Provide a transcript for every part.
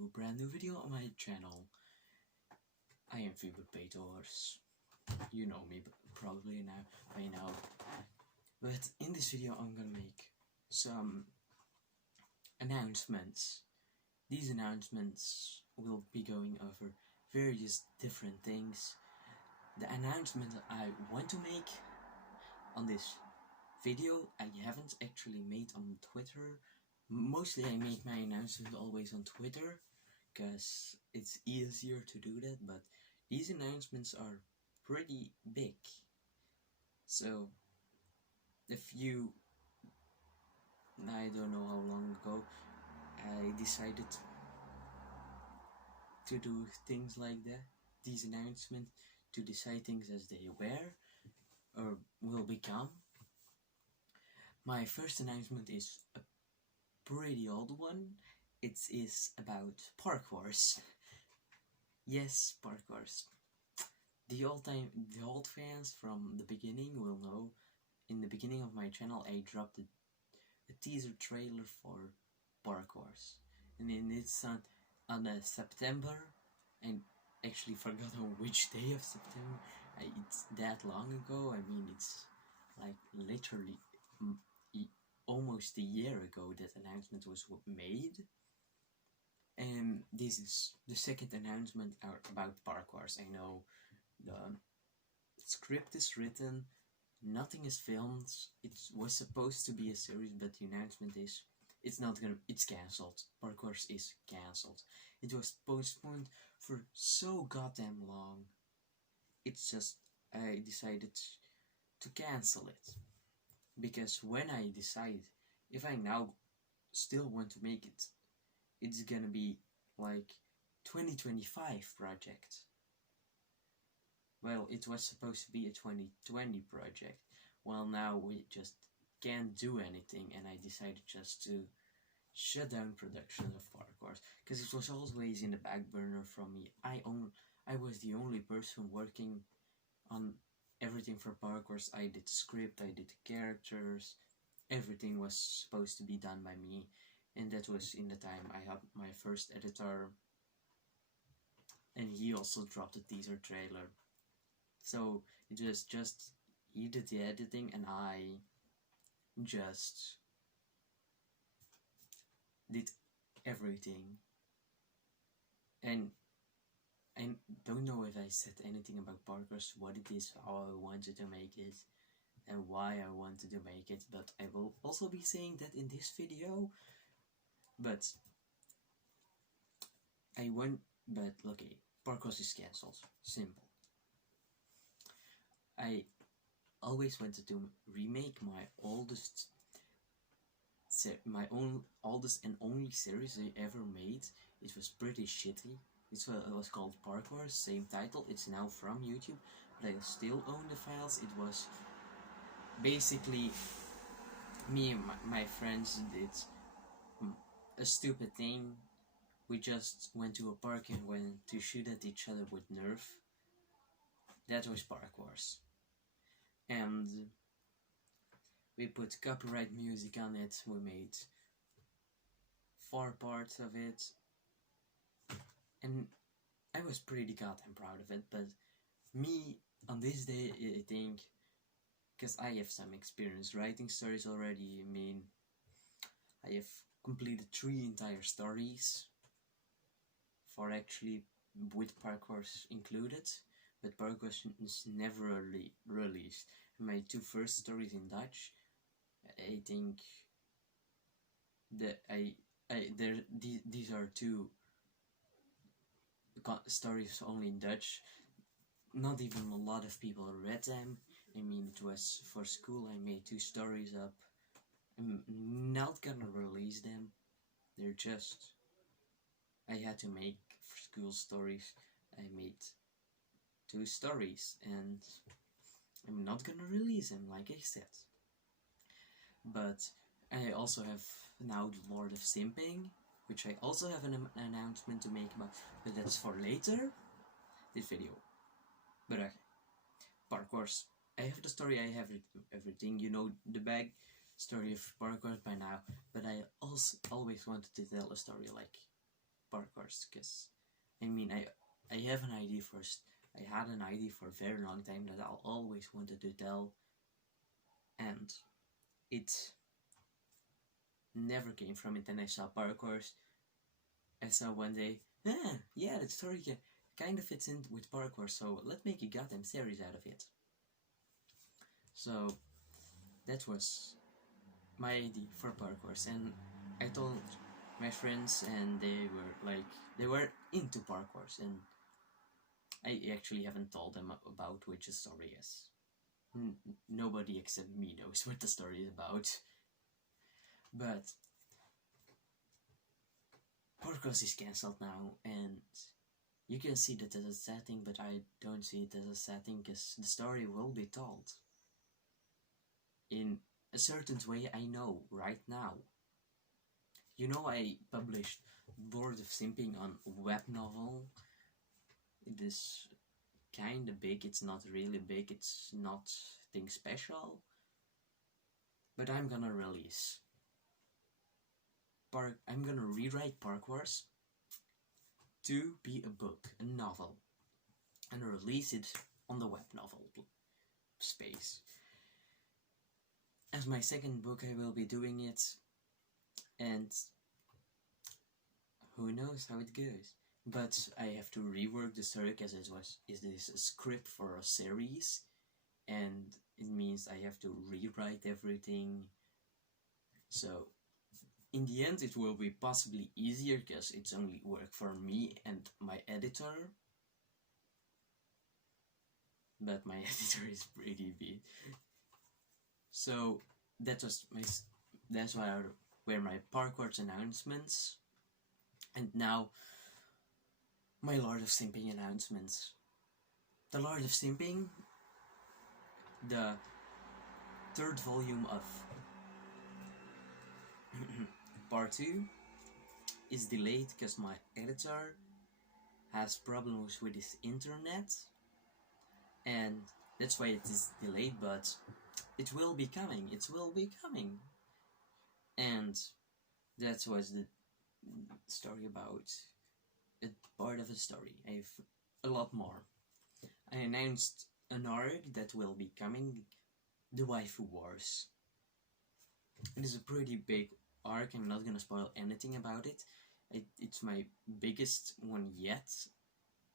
to a brand new video on my channel. I am Peters. You know me probably by now. But in this video I'm gonna make some announcements. These announcements will be going over various different things. The announcement that I want to make on this video I haven't actually made on Twitter. Mostly I make my announcements always on Twitter because it's easier to do that, but these announcements are pretty big. So I don't know how long ago I decided to do things like that, these announcements, to decide things as they were or will become. My first announcement is a pretty old one. It is about parkours. Yes, parkours. The old fans from the beginning will know. In the beginning of my channel, I dropped a teaser trailer for parkours, and then it's on September. I actually forgot on which day of September. It's that long ago. I mean, it's like literally almost a year ago that announcement was made. And this is the second announcement about parkours. I know the script is written, nothing is filmed. It was supposed to be a series, but the announcement is it's cancelled. Parkours is cancelled. It was postponed for so goddamn long. It's just I decided to cancel it. Because when I decide if I now still want to make it, it's gonna be like 2025 project. Well, it was supposed to be a 2020 project. Well, now we just can't do anything, and I decided just to shut down production of parkours because it was always in the back burner from me. I was the only person working on everything for parkours. I did the script, I did the characters, everything was supposed to be done by me, and that was in the time I had my first editor, and he also dropped a teaser trailer. So it was just he did the editing and I just did everything. And I don't know if I said anything about parkours, what it is, how I wanted to make it, and why I wanted to make it, but I will also be saying that in this video. But okay, parkours is cancelled. Simple. I always wanted to remake my oldest and only series I ever made. It was pretty shitty. It was called Parkour, same title. It's now from YouTube, but I still own the files. It was basically me and my friends did a stupid thing. We just went to a park and went to shoot at each other with Nerf. That was parkours. And we put copyright music on it. We made 4 parts of it. And I was pretty goddamn proud of it. But me, on this day, I think, because I have some experience writing stories already. I mean, I have completed 3 entire stories. 4 actually with parkours included. But parkour is never released. My 2 first stories in Dutch, I think that these are 2 stories only in Dutch. Not even a lot of people read them. I mean, it was for school. I made 2 stories up. I'm not gonna release them. They're just I had to make for school stories. I made 2 stories and I'm not gonna release them, like I said. But I also have now the Lord of Simping, which I also have an announcement to make about, but that's for later, this video. But okay, parkours. I have the story, I have everything, you know the bag story of parkour by now, but I also always wanted to tell a story like parkours, because I mean I have an idea first. I had an idea for a very long time that I always wanted to tell, and it never came from it. And I saw parkours. I saw one day, yeah, the story kind of fits in with parkour, so let's make a goddamn series out of it. So that was my idea for parkours, and I told my friends, and they were into parkours, and I actually haven't told them about which the story is. Nobody except me knows what the story is about. But parkour is cancelled now, and you can see that as a sad thing, but I don't see it as a sad thing, because the story will be told in a certain way. I know right now. You know, I published Board of Simping on web novel. It is kinda big. It's not really big. It's not thing special. But I'm gonna release I'm gonna rewrite Parkours to be a book, a novel, and release it on the web novel space. As my second book, I will be doing it, and who knows how it goes. But I have to rework the story, because is this a script for a series, and it means I have to rewrite everything. So in the end, it will be possibly easier, because it's only work for me and my editor. But my editor is pretty big. So that's where my parkour announcements. And now my Lord of Simping announcements. The Lord of Simping, the third volume of part 2, is delayed because my editor has problems with his internet, and that's why it is delayed, but it will be coming. It will be coming. And that was the story about a part of a story. I have a lot more. I announced an arc that will be coming, the Waifu Wars. It is a pretty big arc. I'm not gonna spoil anything about it. It's my biggest one yet,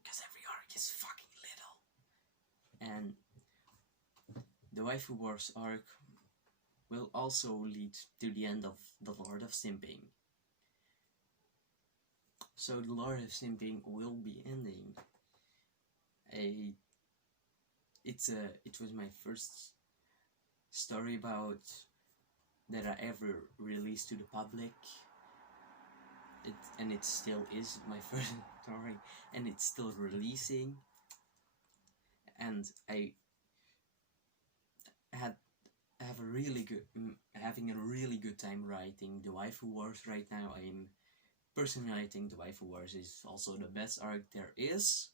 because every arc is fucking little. And the Waifu Wars arc will also lead to the end of the Lord of Simping. So the Lord of Simping will be ending. It was my first story about that I ever released to the public. And it still is my first story, and it's still releasing. And I have having a really good time writing the Waifu Wars right now. Personally, I think the Waifu Wars is also the best arc there is.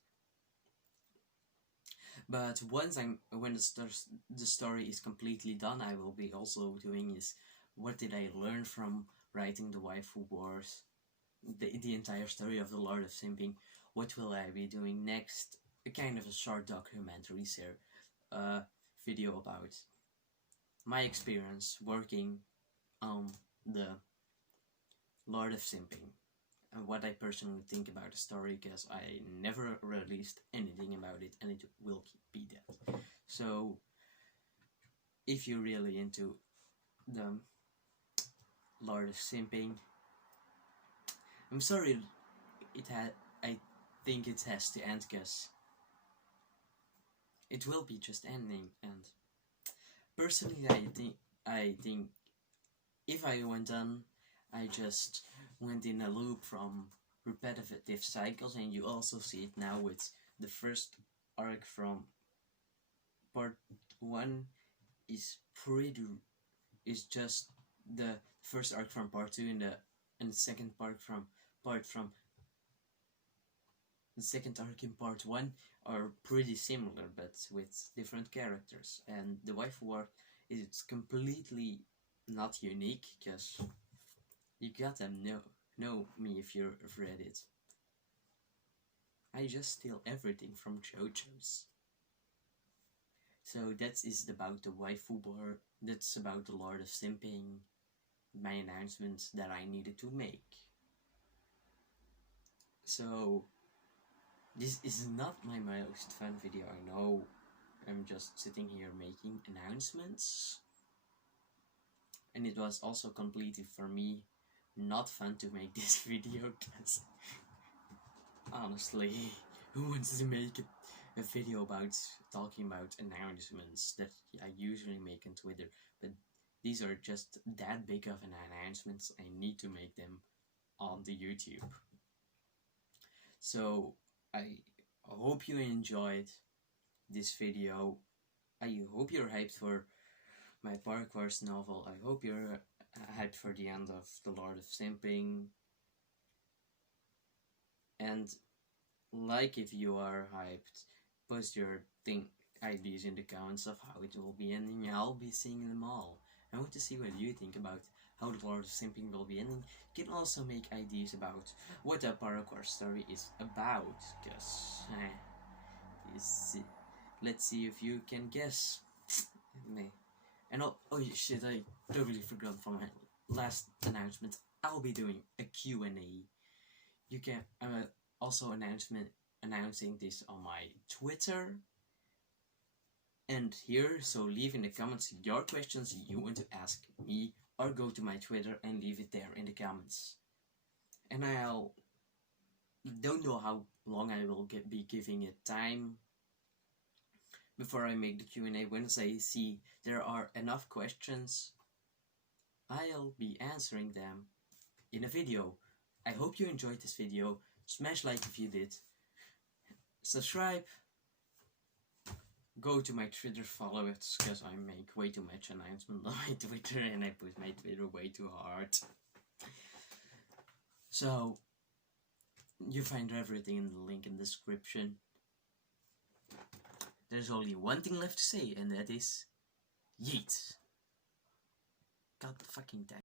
But when the story is completely done, I will be also doing is what did I learn from writing the Waifu Wars, the entire story of the Lord of Simping. What will I be doing next? A kind of a short documentary video about my experience working on the Lord of Simping, and what I personally think about the story, because I never released anything about it, and it will be that. So if you're really into the Lord of Simping, I'm sorry, I think it has to end, because it will be just ending. And personally, I think if I went on, I just went in a loop from repetitive cycles, and you also see it now with the first arc from part 1 is just the first arc from part 2, and the second arc from the second arc in part 1 are pretty similar, but with different characters. And the Waifu arc is completely not unique, because you gotta know Know me if you've read it. I just steal everything from JoJo's. So that is about the waifu bar. That's about the Lord of Simping. My announcements that I needed to make. So this is not my most fun video, I know. I'm just sitting here making announcements. And it was also completely for me not fun to make this video, because honestly, who wants to make a video about talking about announcements that I usually make on Twitter? But these are just that big of an announcements, I need to make them on the YouTube. So I hope you enjoyed this video. I hope you're hyped for my Park novel. I hope you're hyped for the end of The Lord of Simping. And like if you are hyped, post your ideas in the comments of how it will be ending. I'll be seeing them all. I want to see what you think about how The Lord of Simping will be ending. You can also make ideas about what a parkour story is about, because let's see if you can guess. And oh shit, I totally forgot for my last announcement. I'll be doing a Q&A. You can also announcing this on my Twitter and here, so leave in the comments your questions you want to ask me, or go to my Twitter and leave it there in the comments. And don't know how long I will be giving it time before I make the Q&A. Once I see there are enough questions, I'll be answering them in a video. I hope you enjoyed this video. Smash like if you did. Subscribe. Go to my Twitter, follow it, because I make way too much announcement on my Twitter and I push my Twitter way too hard. So, you find everything in the link in the description. There's only one thing left to say, and that is yeet. God fucking damn.